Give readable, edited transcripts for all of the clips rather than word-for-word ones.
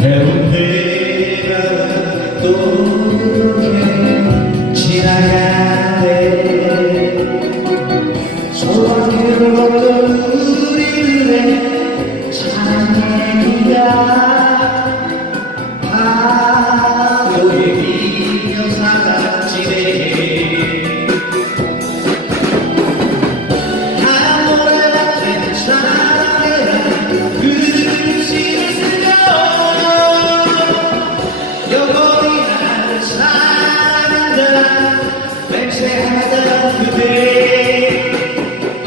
해운대가 또 이렇게 지나가네. 소방길을 걷던 우리들의 사랑 얘기가 파도에 밀려 사라지네. 맹세하던 그대 또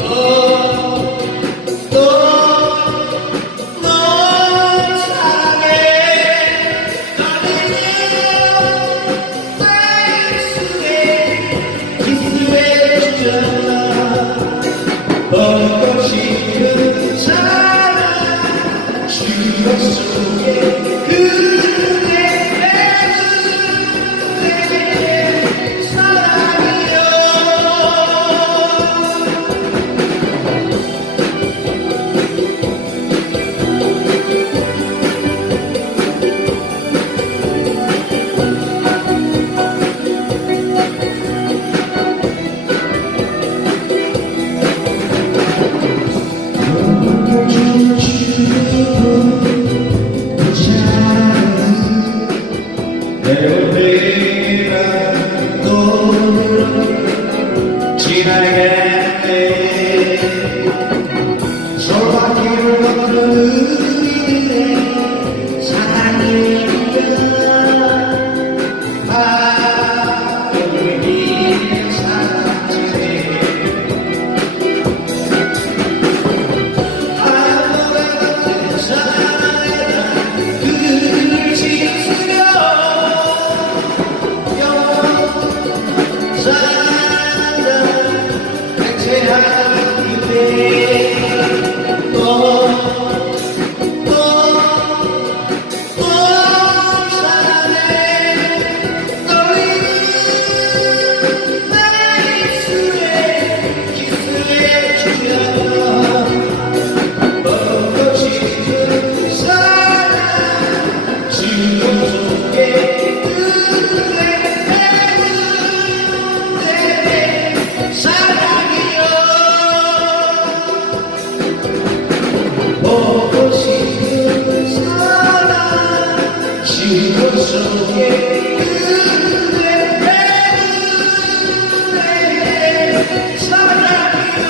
널 사랑해. 떨리는 마음속에 기스해주자. 벚꽃 피는 사랑 추억 속에 그대 해운대가 또 지나가네. 소방길을 걷는 우리들의 사랑이니까 바람을 밀려 사라지네. 파도가 같은 사랑에다 그를 지으며 사랑한다. 맹세하던 그대 또 사랑해. 떨리는 마음속에 기스해주자. 벚꽃 피는 사랑 추억 속에 보고 싶은 사랑 지금 속에 그대 사랑이여.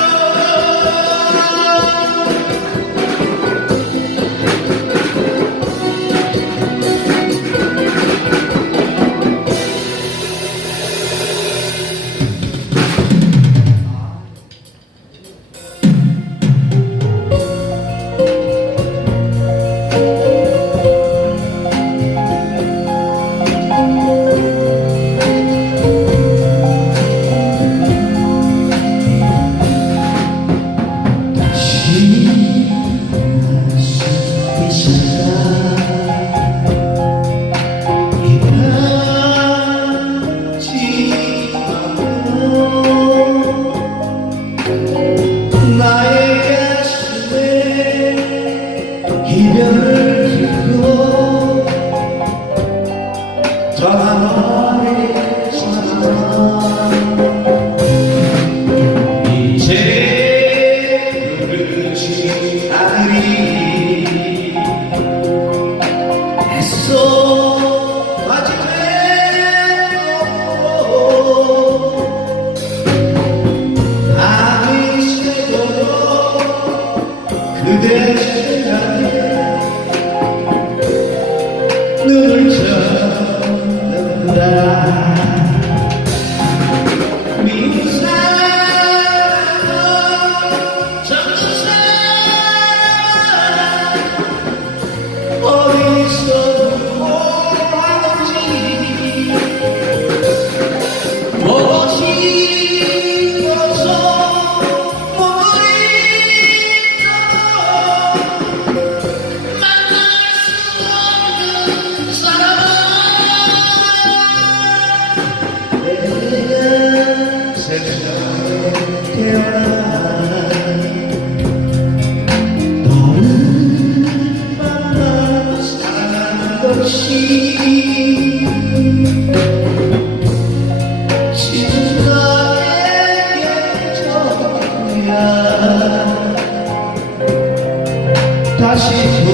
다시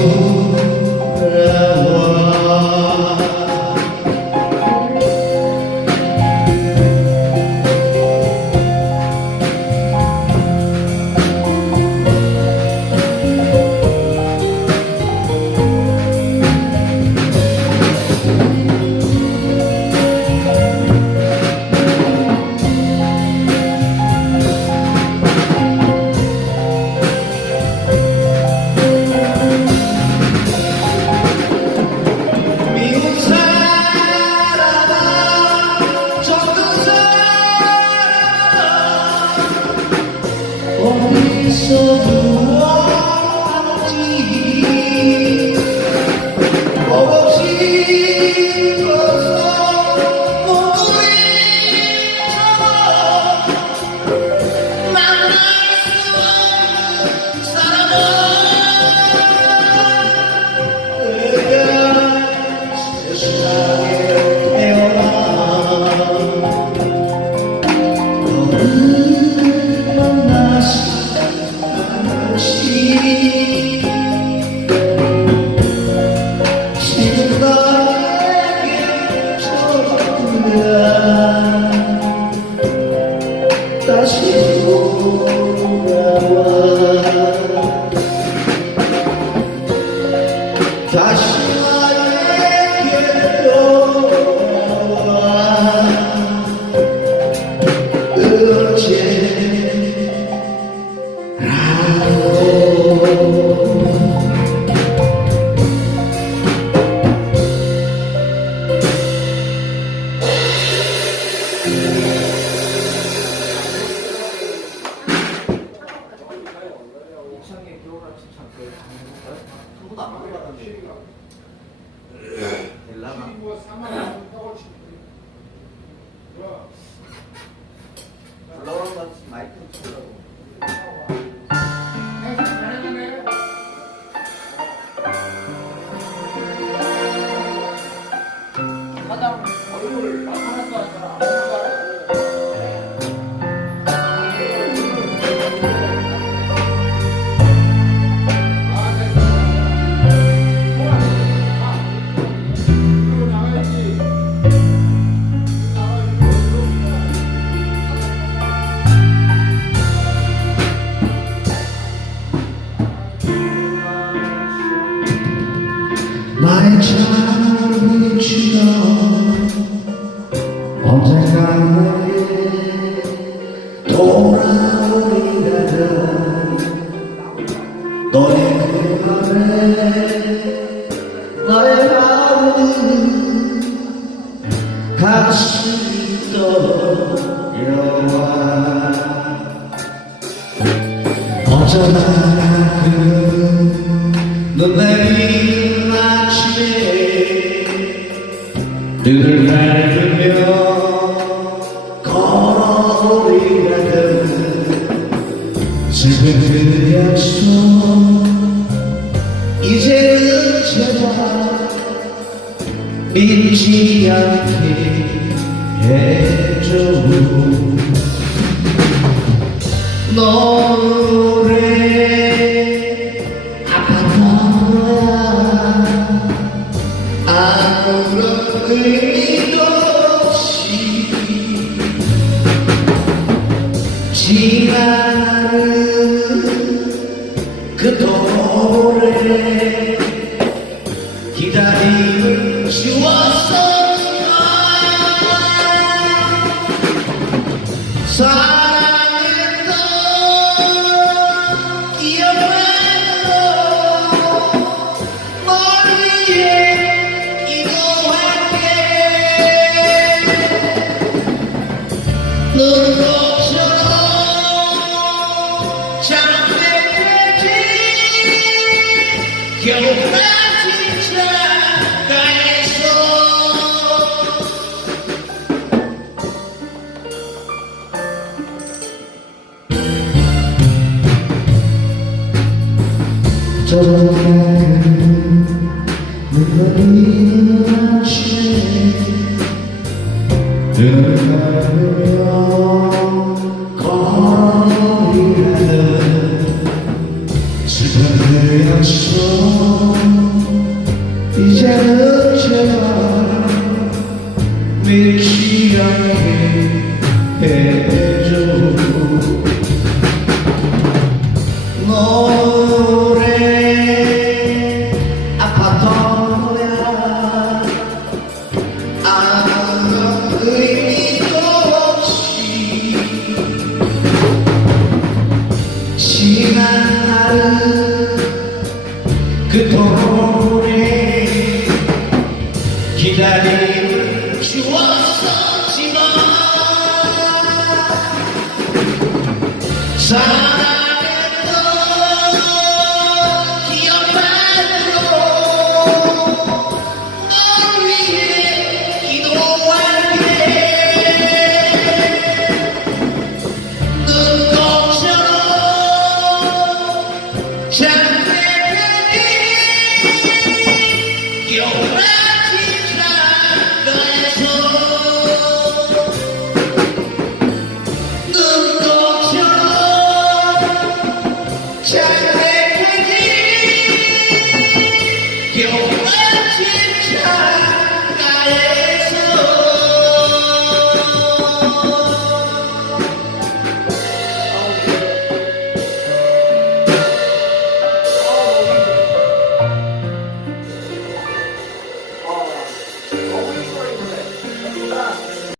돌아와 어디서 누웠지 없이 벗어 목구이처럼 만날 수 없는 사람은 내가 세상에 태어나 너를 만나서 지금 나에게 전부야 다시 돌아와 다시 나에게 돌아와 창가에 겨울아침 창가에 누구도 안 먹어봤는데 될라나? 올라오는 것 같이 마이크 치려고 가장 얼굴 나타날 것 같잖아. 나의 찬을 비추며 언젠가 나에게 돌아오리라는 너의 그 맘에 나의 마음은 가슴이 떨려와 어쩌다 눈 내리는 아침에 눈을 밟으며 걸어오리라는 슬픈 그 약속 이제는 제발 믿지 않게 해줘 너의 아무런 의미도 없이 지나는 그 도래 기다림을 지웠었나 사랑했던 기억만으로 널 위해 눈꽃처럼 잠들지 겨울아침 창가에서 저녁에는 눈물이 아침에 눈을 감으며 거리라는 슬픈 그 약속 해줘 노래 아파트 노래라 아무 의미도 없이 지난 날은 그토록 기다림을 주었었지만 사랑